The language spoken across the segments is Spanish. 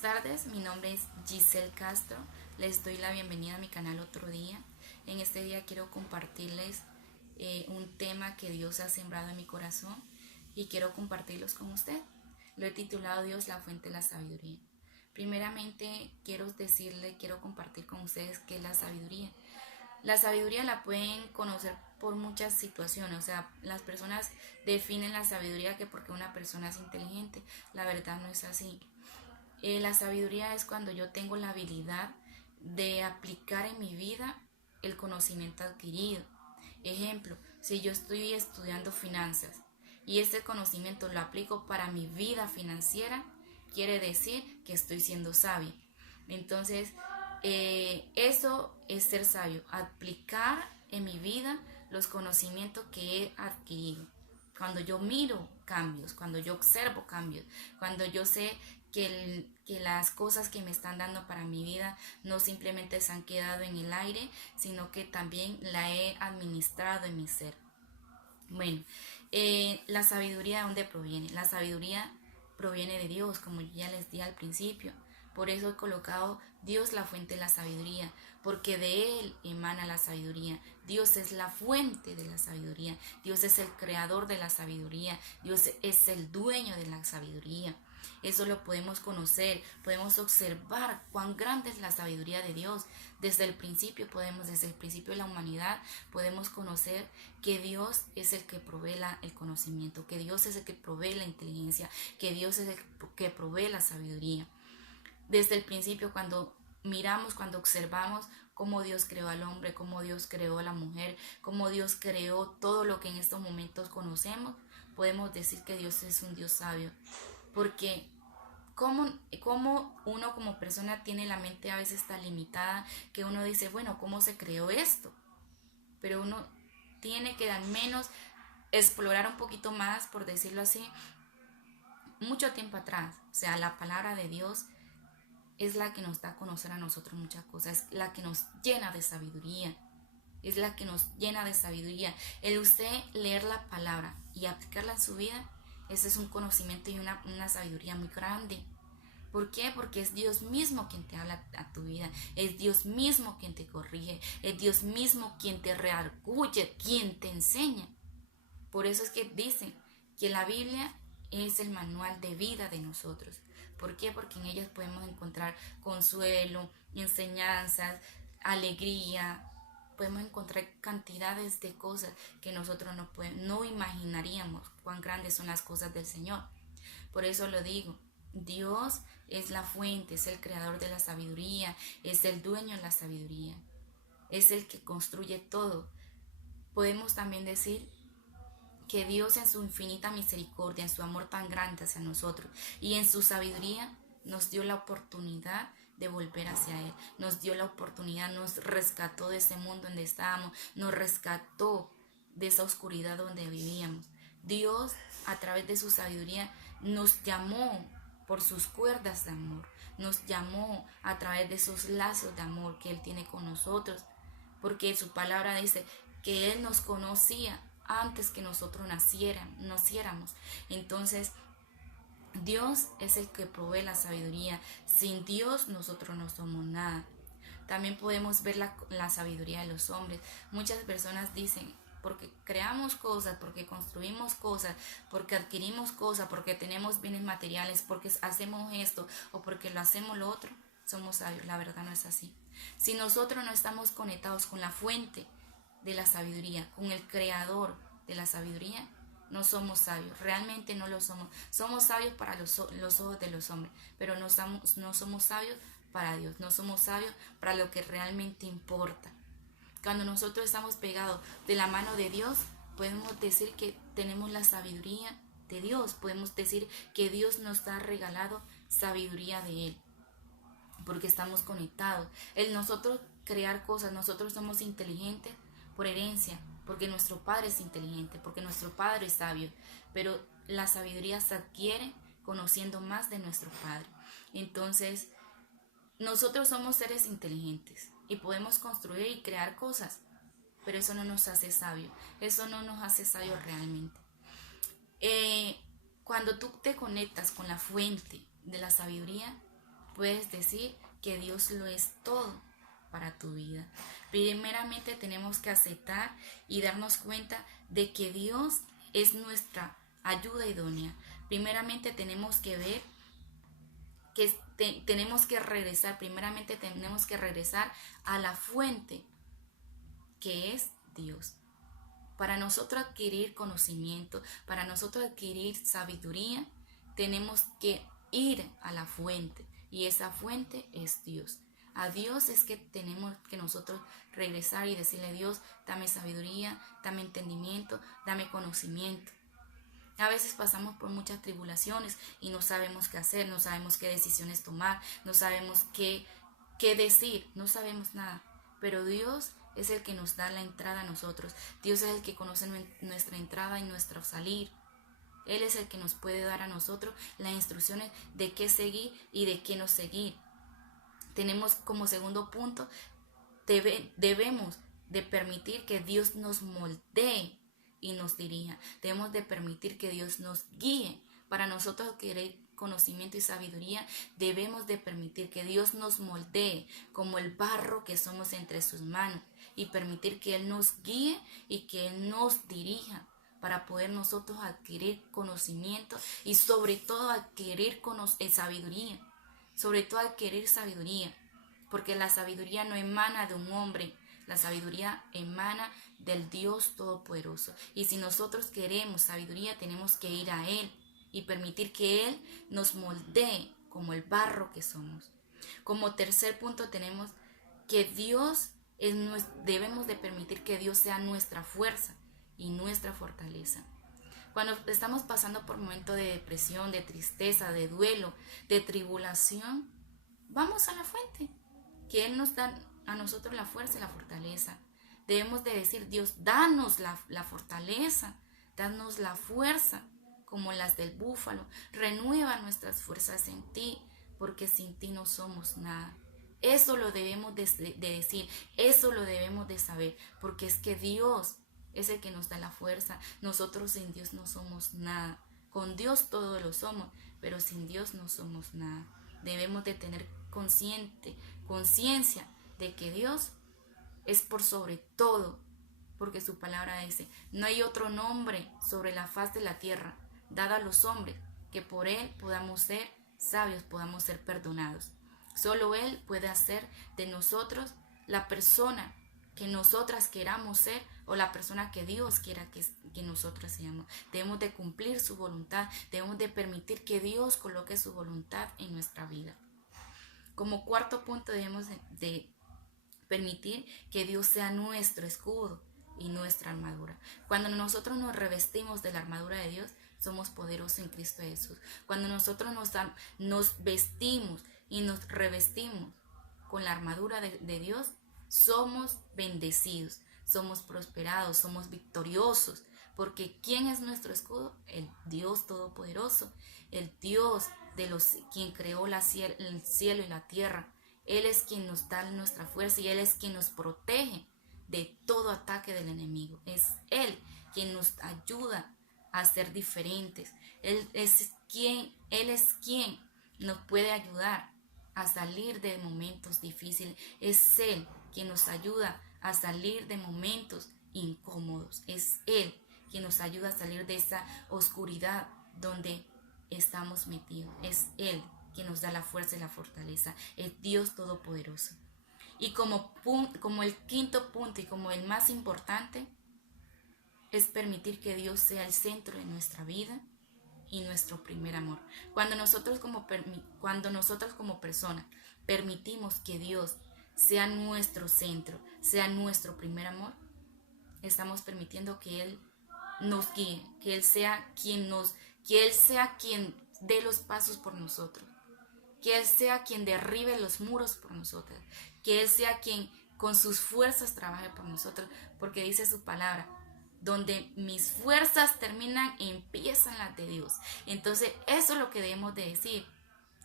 Buenas tardes, mi nombre es Giselle Castro. Les doy la bienvenida a mi canal otro día. En este día quiero compartirles un tema que Dios ha sembrado en mi corazón y quiero compartirlos con usted. Lo he titulado Dios, la fuente de la sabiduría. Primeramente quiero compartir con ustedes qué es la sabiduría. La sabiduría la pueden conocer por muchas situaciones, o sea, las personas definen la sabiduría que porque una persona es inteligente, la verdad no es así. La sabiduría es cuando yo tengo la habilidad de aplicar en mi vida el conocimiento adquirido. Ejemplo, si yo estoy estudiando finanzas y este conocimiento lo aplico para mi vida financiera, quiere decir que estoy siendo sabia. Entonces, eso es ser sabio, aplicar en mi vida los conocimientos que he adquirido. Cuando yo miro cambios, cuando yo observo cambios, cuando yo sé que las cosas que me están dando para mi vida no simplemente se han quedado en el aire, sino que también la he administrado en mi ser. Bueno, la sabiduría, ¿de dónde proviene? La sabiduría proviene de Dios, como ya les di al principio. Por eso he colocado Dios la fuente de la sabiduría, porque de Él emana la sabiduría. Dios es la fuente de la sabiduría. Dios es el creador de la sabiduría. Dios es el dueño de la sabiduría. Eso lo podemos conocer, podemos observar cuán grande es la sabiduría de Dios. Desde el principio de la humanidad, podemos conocer que Dios es el que provee el conocimiento, que Dios es el que provee la inteligencia, que Dios es el que provee la sabiduría. Desde el principio, cuando miramos, cuando observamos cómo Dios creó al hombre, cómo Dios creó a la mujer, cómo Dios creó todo lo que en estos momentos conocemos, podemos decir que Dios es un Dios sabio. Porque cómo uno como persona tiene la mente a veces tan limitada que uno dice, bueno, ¿cómo se creó esto? Pero uno tiene que al menos explorar un poquito más, por decirlo así, mucho tiempo atrás. O sea, la palabra de Dios es la que nos da a conocer a nosotros muchas cosas, es la que nos llena de sabiduría, es la que nos llena de sabiduría. El usted leer la palabra y aplicarla en su vida, ese es un conocimiento y una sabiduría muy grande. ¿Por qué? Porque es Dios mismo quien te habla a tu vida, es Dios mismo quien te corrige, es Dios mismo quien te reargulle, quien te enseña. Por eso es que dicen que la Biblia es el manual de vida de nosotros. ¿Por qué? Porque en ellas podemos encontrar consuelo, enseñanzas, alegría. Podemos encontrar cantidades de cosas que nosotros no imaginaríamos cuán grandes son las cosas del Señor. Por eso lo digo, Dios es la fuente, es el creador de la sabiduría, es el dueño de la sabiduría, es el que construye todo. Podemos también decir que Dios en su infinita misericordia, en su amor tan grande hacia nosotros y en su sabiduría nos dio la oportunidad de volver hacia Él, nos dio la oportunidad, nos rescató de ese mundo donde estábamos, nos rescató de esa oscuridad donde vivíamos. Dios, a través de su sabiduría, nos llamó por sus cuerdas de amor, nos llamó a través de esos lazos de amor que Él tiene con nosotros, porque su palabra dice que Él nos conocía antes que nosotros naciéramos. Entonces, Dios es el que provee la sabiduría. Sin Dios nosotros no somos nada. También podemos ver la sabiduría de los hombres. Muchas personas dicen, porque creamos cosas, porque construimos cosas, porque adquirimos cosas, porque tenemos bienes materiales, porque hacemos esto o porque lo hacemos lo otro, somos sabios. La verdad no es así. Si nosotros no estamos conectados con la fuente de la sabiduría, con el creador de la sabiduría, no somos sabios, realmente no lo somos. Somos sabios para los ojos de los hombres, pero no somos sabios para Dios, no somos sabios para lo que realmente importa. Cuando nosotros estamos pegados de la mano de Dios, podemos decir que tenemos la sabiduría de Dios, podemos decir que Dios nos ha regalado sabiduría de Él, porque estamos conectados. El nosotros crear cosas, nosotros somos inteligentes por herencia, porque nuestro Padre es inteligente, porque nuestro Padre es sabio, pero la sabiduría se adquiere conociendo más de nuestro Padre. Entonces, nosotros somos seres inteligentes y podemos construir y crear cosas, pero eso no nos hace sabios, eso no nos hace sabios realmente. Cuando tú te conectas con la fuente de la sabiduría, puedes decir que Dios lo es todo para tu vida. Primeramente tenemos que aceptar y darnos cuenta de que Dios es nuestra ayuda idónea. Primeramente tenemos que ver que tenemos que regresar, primeramente tenemos que regresar a la fuente que es Dios. Para nosotros adquirir conocimiento, para nosotros adquirir sabiduría, tenemos que ir a la fuente y esa fuente es Dios. A Dios es que tenemos que nosotros regresar y decirle: Dios, dame sabiduría, dame entendimiento, dame conocimiento. A veces pasamos por muchas tribulaciones y no sabemos qué hacer, no sabemos qué decisiones tomar, no sabemos qué decir, no sabemos nada. Pero Dios es el que nos da la entrada a nosotros. Dios es el que conoce nuestra entrada y nuestro salir. Él es el que nos puede dar a nosotros las instrucciones de qué seguir y de qué no seguir. Tenemos como segundo punto, debemos de permitir que Dios nos moldee y nos dirija. Debemos de permitir que Dios nos guíe. Para nosotros querer conocimiento y sabiduría, debemos de permitir que Dios nos moldee como el barro que somos entre sus manos y permitir que Él nos guíe y que Él nos dirija para poder nosotros adquirir conocimiento y sobre todo adquirir sabiduría. Sobre todo adquirir sabiduría, porque la sabiduría no emana de un hombre, la sabiduría emana del Dios Todopoderoso. Y si nosotros queremos sabiduría, tenemos que ir a Él y permitir que Él nos moldee como el barro que somos. Como tercer punto tenemos que debemos de permitir que Dios sea nuestra fuerza y nuestra fortaleza. Cuando estamos pasando por momentos de depresión, de tristeza, de duelo, de tribulación, vamos a la fuente, que Él nos da a nosotros la fuerza y la fortaleza. Debemos de decir: Dios, danos la fortaleza, danos la fuerza, como las del búfalo. Renueva nuestras fuerzas en ti, porque sin ti no somos nada. Eso lo debemos de decir, eso lo debemos de saber, porque es que Dios es el que nos da la fuerza. Nosotros sin Dios no somos nada. Con Dios todo lo somos, pero sin Dios no somos nada. Debemos de tener conciencia de que Dios es por sobre todo, porque su palabra dice: no hay otro nombre sobre la faz de la tierra dada a los hombres que por Él podamos ser sabios, podamos ser perdonados. Solo Él puede hacer de nosotros la persona que nosotras queramos ser o la persona que Dios quiera que nosotros seamos. Debemos de cumplir su voluntad, debemos de permitir que Dios coloque su voluntad en nuestra vida. Como cuarto punto, debemos de permitir que Dios sea nuestro escudo y nuestra armadura. Cuando nosotros nos revestimos de la armadura de Dios, somos poderosos en Cristo Jesús. Cuando nosotros nos vestimos y nos revestimos con la armadura de Dios, somos bendecidos, somos prosperados, somos victoriosos. Porque ¿quién es nuestro escudo? El Dios Todopoderoso, el Dios quien creó el cielo y la tierra. Él es quien nos da nuestra fuerza y Él es quien nos protege de todo ataque del enemigo. Es Él quien nos ayuda a ser diferentes. Él es quien nos puede ayudar a salir de momentos difíciles. Es Él quien nos ayuda a salir de momentos incómodos. Es Él quien nos ayuda a salir de esa oscuridad donde estamos metidos. Es Él quien nos da la fuerza y la fortaleza. Es Dios Todopoderoso. Y como el quinto punto y como el más importante, es permitir que Dios sea el centro de nuestra vida y nuestro primer amor. Cuando nosotros como personas permitimos que Dios sea nuestro centro, sea nuestro primer amor, estamos permitiendo que Él nos guíe, que Él sea quien dé los pasos por nosotros, que Él sea quien derribe los muros por nosotros, que Él sea quien con sus fuerzas trabaje por nosotros, porque dice su palabra: donde mis fuerzas terminan, empiezan las de Dios. Entonces eso es lo que debemos de decir: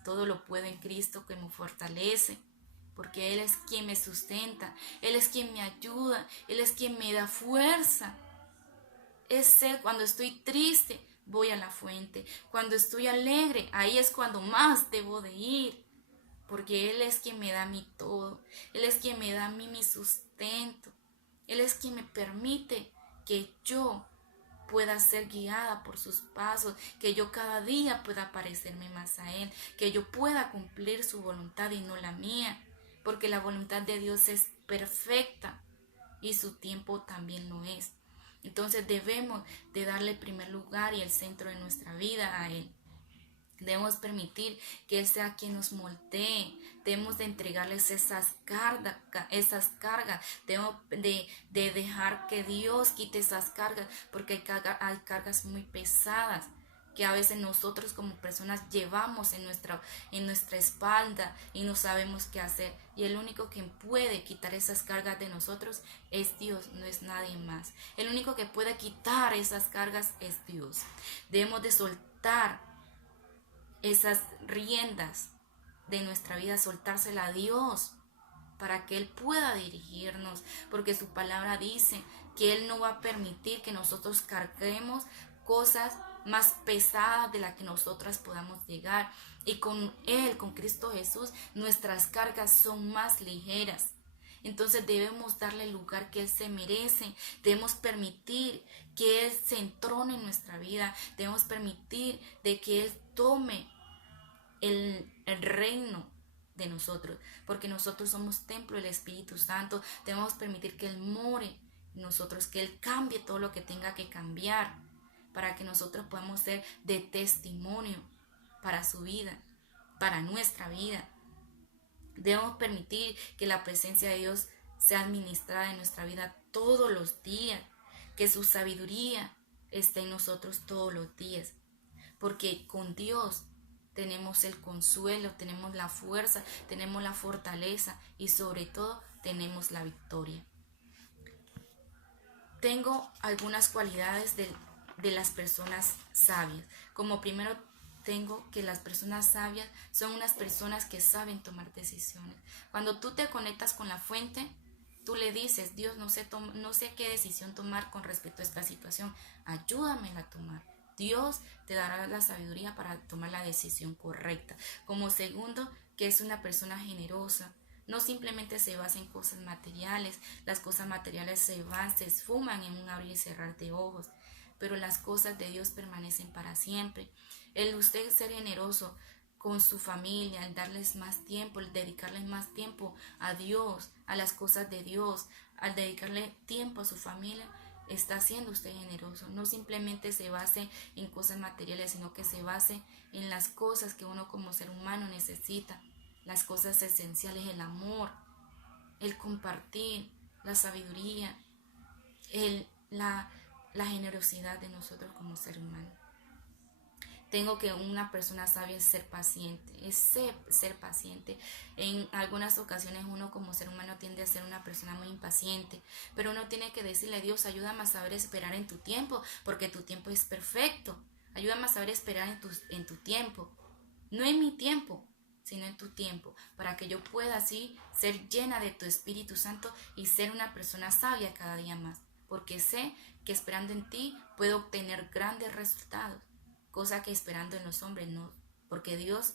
todo lo puedo en Cristo que me fortalece, porque Él es quien me sustenta, Él es quien me ayuda, Él es quien me da fuerza. Es Él. Cuando estoy triste, voy a la fuente. Cuando estoy alegre, ahí es cuando más debo de ir, porque Él es quien me da a mí todo. Él es quien me da a mí mi sustento. Él es quien me permite que yo pueda ser guiada por sus pasos, que yo cada día pueda parecerme más a Él, que yo pueda cumplir su voluntad y no la mía, porque la voluntad de Dios es perfecta y su tiempo también lo es. Entonces debemos de darle el primer lugar y el centro de nuestra vida a Él. Debemos permitir que Él sea quien nos moldee. Debemos de entregarles esas cargas. Debemos de dejar que Dios quite esas cargas, porque hay cargas muy pesadas que a veces nosotros como personas llevamos en nuestra espalda y no sabemos qué hacer. Y el único que puede quitar esas cargas de nosotros es Dios, no es nadie más. El único que puede quitar esas cargas es Dios. Debemos de soltar esas riendas de nuestra vida, soltársela a Dios para que Él pueda dirigirnos, porque su palabra dice que Él no va a permitir que nosotros carguemos cosas más pesadas de las que nosotras podamos llegar, y con Él, con Cristo Jesús, nuestras cargas son más ligeras. Entonces debemos darle el lugar que Él se merece, debemos permitir que Él se entrone en nuestra vida, debemos permitir de que Él tome el reino de nosotros, porque nosotros somos templo del Espíritu Santo. Debemos permitir que Él more en nosotros, que Él cambie todo lo que tenga que cambiar, para que nosotros podamos ser de testimonio para su vida, para nuestra vida. Debemos permitir que la presencia de Dios sea administrada en nuestra vida todos los días, que su sabiduría esté en nosotros todos los días, porque con Dios tenemos el consuelo, tenemos la fuerza, tenemos la fortaleza y sobre todo tenemos la victoria. Tengo algunas cualidades de las personas sabias. Como primero tengo que las personas sabias son unas personas que saben tomar decisiones. Cuando tú te conectas con la fuente, tú le dices: Dios, no sé qué decisión tomar con respecto a esta situación, ayúdame a tomar. Dios te dará la sabiduría para tomar la decisión correcta. Como segundo, que es una persona generosa. No simplemente se basa en cosas materiales. Las cosas materiales se esfuman en un abrir y cerrar de ojos, pero las cosas de Dios permanecen para siempre. El usted ser generoso con su familia, el darles más tiempo, el dedicarles más tiempo a Dios, a las cosas de Dios, al dedicarle tiempo a su familia, está siendo usted generoso. No simplemente se base en cosas materiales, sino que se base en las cosas que uno como ser humano necesita, las cosas esenciales: el amor, el compartir, la sabiduría, la generosidad de nosotros como ser humano. Tengo que una persona sabia es ser paciente, ser paciente. En algunas ocasiones uno como ser humano tiende a ser una persona muy impaciente, pero uno tiene que decirle: Dios, ayúdame a saber esperar en tu tiempo, porque tu tiempo es perfecto. Ayúdame a saber esperar en tu tiempo, no en mi tiempo, sino en tu tiempo, para que yo pueda así ser llena de tu Espíritu Santo y ser una persona sabia cada día más, porque sé que esperando en ti puedo obtener grandes resultados, cosa que esperando en los hombres no, porque Dios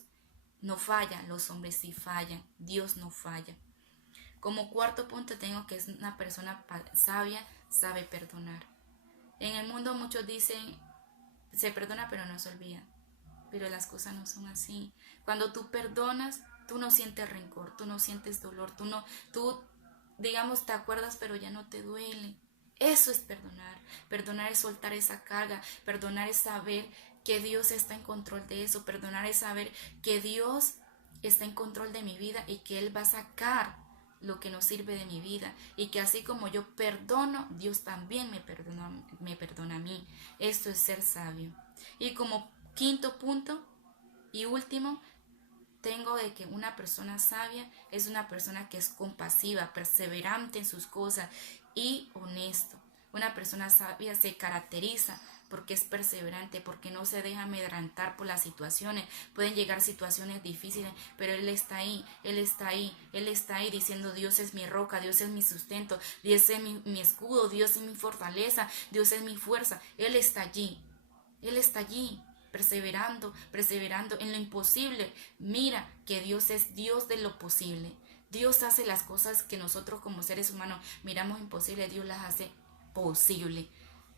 no falla, los hombres sí fallan, Dios no falla. Como cuarto punto tengo que es una persona sabia, sabe perdonar. En el mundo muchos dicen: se perdona pero no se olvida, pero las cosas no son así. Cuando tú perdonas, tú no sientes rencor, tú no sientes dolor, tú digamos te acuerdas pero ya no te duele. Eso es perdonar. Perdonar es soltar esa carga. Perdonar es saber que Dios está en control de eso. Perdonar es saber que Dios está en control de mi vida y que Él va a sacar lo que no sirve de mi vida, y que así como yo perdono, Dios también me perdona a mí. Esto es ser sabio. Y como quinto punto y último, tengo de que una persona sabia es una persona que es compasiva, perseverante en sus cosas y honesto. Una persona sabia se caracteriza porque es perseverante, porque no se deja amedrentar por las situaciones. Pueden llegar situaciones difíciles, pero Él está ahí, Él está ahí, Él está ahí diciendo: Dios es mi roca, Dios es mi sustento, Dios es mi escudo, Dios es mi fortaleza, Dios es mi fuerza. Él está allí, Él está allí. perseverando en lo imposible. Mira que Dios es Dios de lo posible. Dios hace las cosas que nosotros como seres humanos miramos imposible, Dios las hace posible.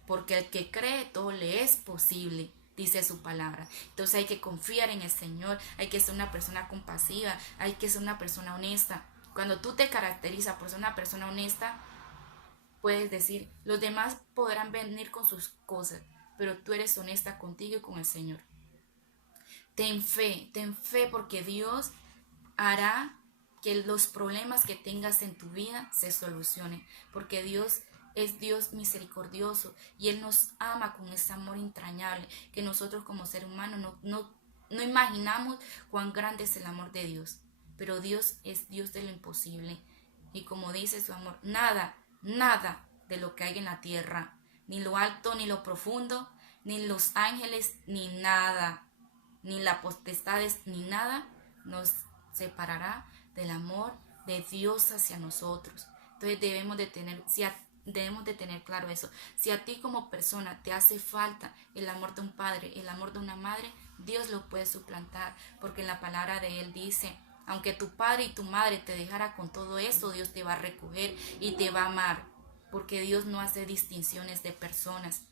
Porque al que cree todo le es posible, dice su palabra. Entonces hay que confiar en el Señor, hay que ser una persona compasiva, hay que ser una persona honesta. Cuando tú te caracterizas por ser una persona honesta, puedes decir, los demás podrán venir con sus cosas, pero tú eres honesta contigo y con el Señor. Ten fe porque Dios hará que los problemas que tengas en tu vida se solucionen, porque Dios es Dios misericordioso y Él nos ama con ese amor entrañable que nosotros como seres humanos no imaginamos cuán grande es el amor de Dios, pero Dios es Dios de lo imposible y como dice su amor, nada de lo que hay en la tierra, ni lo alto ni lo profundo, ni los ángeles, ni nada, ni las potestades, ni nada nos separará del amor de Dios hacia nosotros. Entonces debemos de tener claro eso. Si a ti como persona te hace falta el amor de un padre, el amor de una madre, Dios lo puede suplantar, porque en la palabra de Él dice, aunque tu padre y tu madre te dejara con todo eso, Dios te va a recoger y te va a amar, porque Dios no hace distinciones de personas.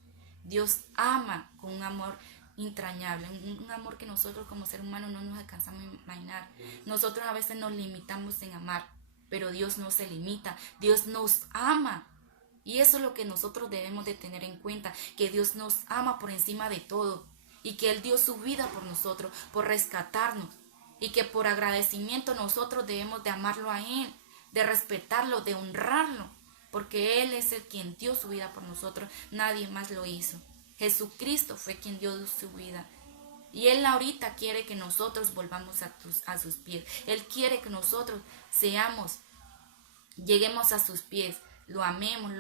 Dios ama con un amor entrañable, un amor que nosotros como seres humanos no nos alcanzamos a imaginar. Nosotros a veces nos limitamos en amar, pero Dios no se limita, Dios nos ama. Y eso es lo que nosotros debemos de tener en cuenta, que Dios nos ama por encima de todo y que Él dio su vida por nosotros, por rescatarnos y que por agradecimiento nosotros debemos de amarlo a Él, de respetarlo, de honrarlo, porque Él es el quien dio su vida por nosotros, nadie más lo hizo. Jesucristo fue quien dio su vida. Y Él ahorita quiere que nosotros volvamos a sus pies. Él quiere que nosotros lleguemos a sus pies, lo amemos,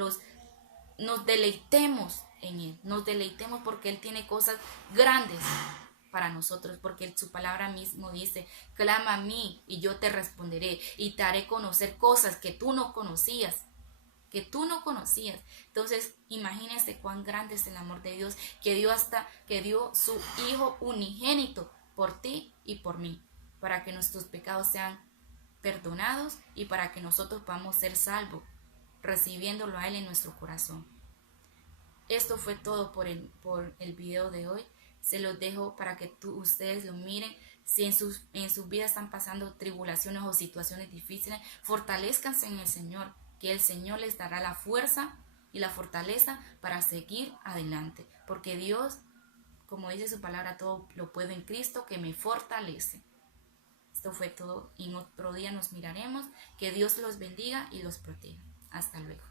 nos deleitemos en Él. Nos deleitemos porque Él tiene cosas grandes para nosotros, porque su palabra mismo dice, clama a mí y yo te responderé y te haré conocer cosas que tú no conocías. Entonces, imagínense cuán grande es el amor de Dios, que dio su Hijo unigénito por ti y por mí, para que nuestros pecados sean perdonados y para que nosotros podamos ser salvos, recibiéndolo a Él en nuestro corazón. Esto fue todo por el video de hoy. Se los dejo para que ustedes lo miren. Si en sus vidas están pasando tribulaciones o situaciones difíciles, fortalezcanse en el Señor, que el Señor les dará la fuerza y la fortaleza para seguir adelante. Porque Dios, como dice su palabra, todo lo puedo en Cristo que me fortalece. Esto fue todo y en otro día nos miraremos. Que Dios los bendiga y los proteja. Hasta luego.